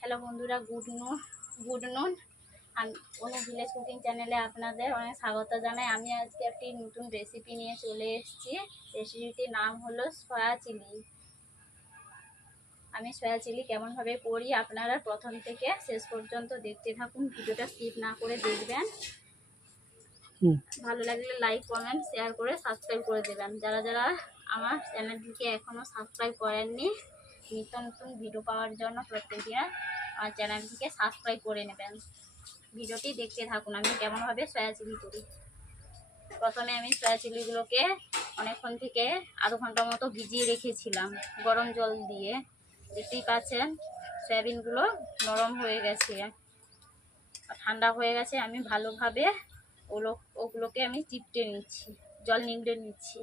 Hello বন্ধুরা, good নুন। আমি অনু ভিলেজ কুকিং চ্যানেলে আপনাদের অনেক স্বাগত জানাই। আমি আজকে একটি নতুন রেসিপি নিয়ে চলে এসেছি। রেসিপিটির নাম হলো সয়া চিলি। আমি সয়া চিলি কেমনভাবে করি আপনারা প্রথম থেকে শেষ পর্যন্ত দেখতে থাকুন, ভিডিওটা স্কিপ না করে দেখবেন। ভালো লাগলে লাইক, কমেন্ট, শেয়ার করে সাবস্ক্রাইব করে দেবেন। যারা যারা আমার চ্যানেলটিকে এখনও সাবস্ক্রাইব করেননি, নিত্য নতুন ভিডিও পাওয়ার জন্য প্রত্যেকদিন আমার চ্যানেলটিকে সাবস্ক্রাইব করে নেবেন। ভিডিওটি দেখতে থাকুন আমি কেমনভাবে সয়া চিলি করি। প্রথমে আমি সয়া চিলিগুলোকে অনেকক্ষণ থেকে আধ ঘন্টা মতো ভিজিয়ে রেখেছিলাম গরম জল দিয়ে। দেখতেই পাচ্ছেন সয়াবিনগুলো নরম হয়ে গেছে, ঠান্ডা হয়ে গেছে। আমি ভালোভাবে ওগুলোকে আমি চিপটে নিচ্ছি, জল নিংড়ে নিচ্ছি।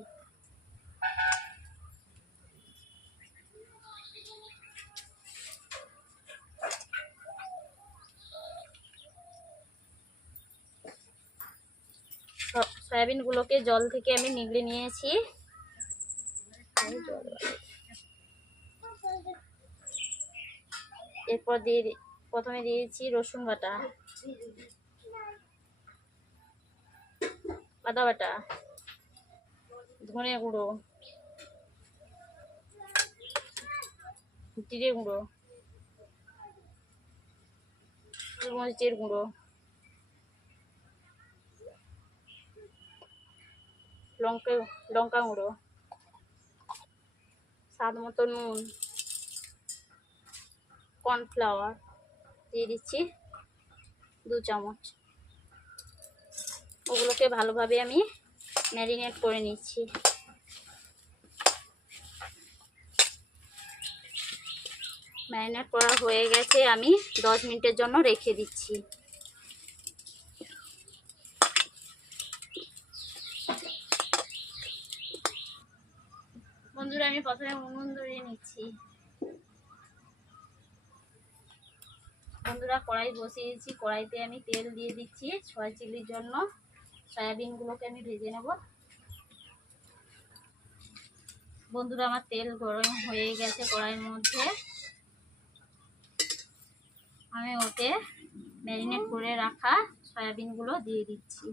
সয়াবিনগুলোকে জল থেকে আমি নিগড়ে নিয়েছি। এরপর প্রথমে দিয়েছি রসুন বাটা, আদা বাটা, ধনে গুঁড়ো, জিরে গুঁড়ো, গোলমরিচের গুঁড়ো, লঙ্কা গুঁড়ো, স্বাদ মতো নুন, কর্নফ্লাওয়ার দিয়ে দিচ্ছি 2 চামচ। ওগুলোকে ভালোভাবে আমি ম্যারিনেট করে নিচ্ছি। ম্যারিনেট করা হয়ে গেছে, আমি 10 মিনিটের জন্য রেখে দিচ্ছি। বন্ধুরা, আমি প্রথমে উনুন ধরিয়ে নিচ্ছি। বন্ধুরা, কড়াই বসিয়েছি, কড়াইতে আমি তেল দিয়ে দিচ্ছি সয়া চিলির জন্য। সয়াবিনগুলোকে আমি ভেজে নেব। বন্ধুরা, আমার তেল গরম হয়ে গেছে কড়াইয়ের মধ্যে। আমি ওতে ম্যারিনেট করে রাখা সয়াবিনগুলো দিয়ে দিচ্ছি।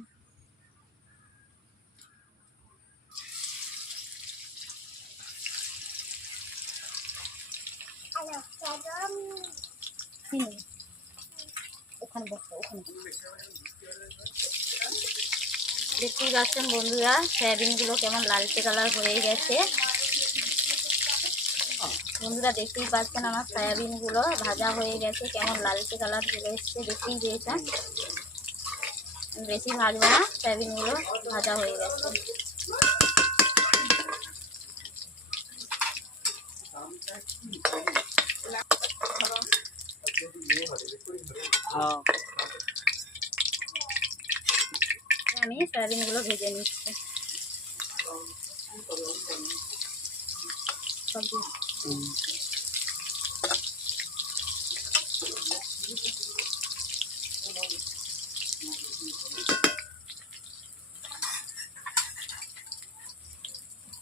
দেখতেই পাচ্ছেন বন্ধুরা, সয়াবিনগুলো কেমন লালচে কালার হয়ে গেছে। বন্ধুরা, দেখতেই পাচ্ছেন আমার সয়াবিনগুলো ভাজা হয়ে গেছে, কেমন লালচে কালার চলে এসছে। দেখতেই পেয়েছেন, বেশি ভাজবো না, সয়াবিনগুলো ভাজা হয়ে গেছে। আমি সয়াবিনগুলো ভেজে নিচ্ছি।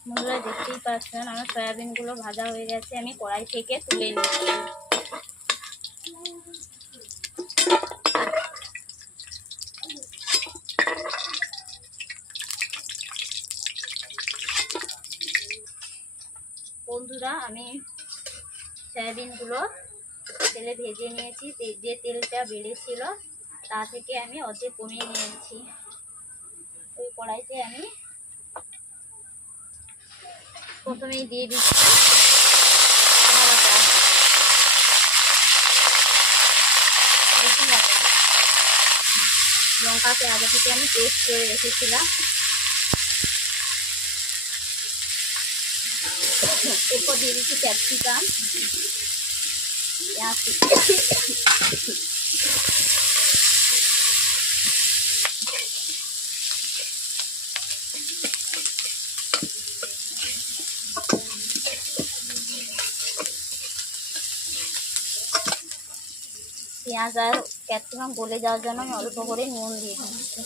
বন্ধুরা, দেখতেই পাচ্ছেন আমার সয়াবিনগুলো ভাজা হয়ে গেছে, আমি কড়াই থেকে তুলে নিচ্ছি। বন্ধুরা, আমি সয়াবিনগুলো তেলে ভেজে নিয়েছি। যে তেলটা বেড়েছিল তা থেকে আমি অর্ধেক কমিয়ে নিয়েছি। ওই কড়াইতে আমি প্রথমেই দিয়ে দিচ্ছি লঙ্কাকে আগে থেকে আমি পেস্ট করে রেখেছিলাম। এরপর দিয়ে দিচ্ছি ক্যাপসিকাম, পেঁয়াজ আর ক্যাপসিকাম গলে যাওয়ার জন্য আমি অল্প করে নুন দিয়ে দিচ্ছি।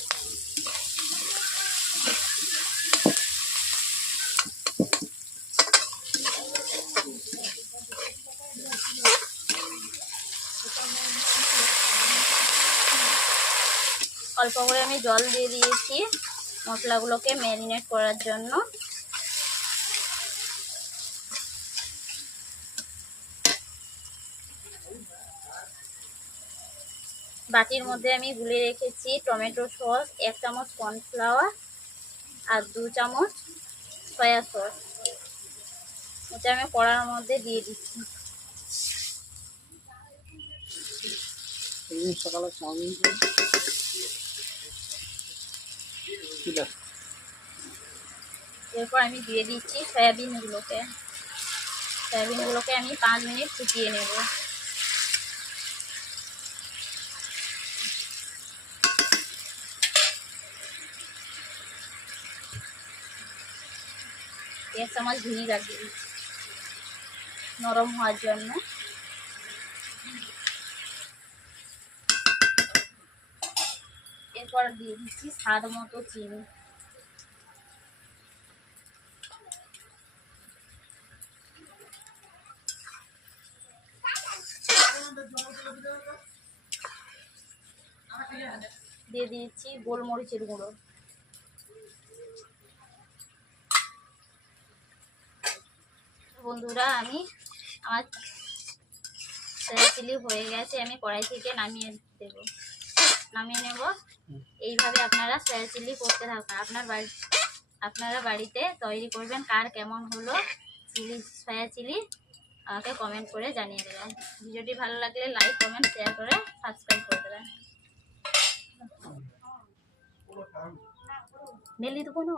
অল্প করে আমি জল দিয়ে দিয়েছি মশলাগুলোকে ম্যারিনেট করার জন্য। বাটির মধ্যে আমি গুলে রেখেছি টমেটো সস, 1 চামচ কর্নফ্লাওয়ার আর 2 চামচ সয়া সস। এটা আমি কড়ার মধ্যে দিয়ে দিচ্ছি। সকালে চাউমিন এরপর আমি দিয়ে দিচ্ছি সয়াবিনগুলোকে। সয়াবিনগুলোকে আমি 5 মিনিট ফুটিয়ে নেব। এক চামচ ভিনিগার দিয়ে দিচ্ছি নরম হওয়ার জন্য। এরপর দিয়ে দিচ্ছি স্বাদ মতো চিনি। দিয়ে দিচ্ছি গোলমরিচের গুঁড়ো। বন্ধুরা, আমার সয়া চিলি হয়ে গেছে, আমি কড়াই থেকে নামিয়ে নেব। এইভাবে আপনারা সয়া চিলি করতে থাকুন। আপনারা বাড়িতে তৈরি করবেন। কার কেমন হলো সয়া চিলি আমাকে কমেন্ট করে জানিয়ে দেবেন। ভিডিওটি ভালো লাগলে লাইক, কমেন্ট, শেয়ার করে সাবস্ক্রাইব করে দেবেন। মেলি তো কোনো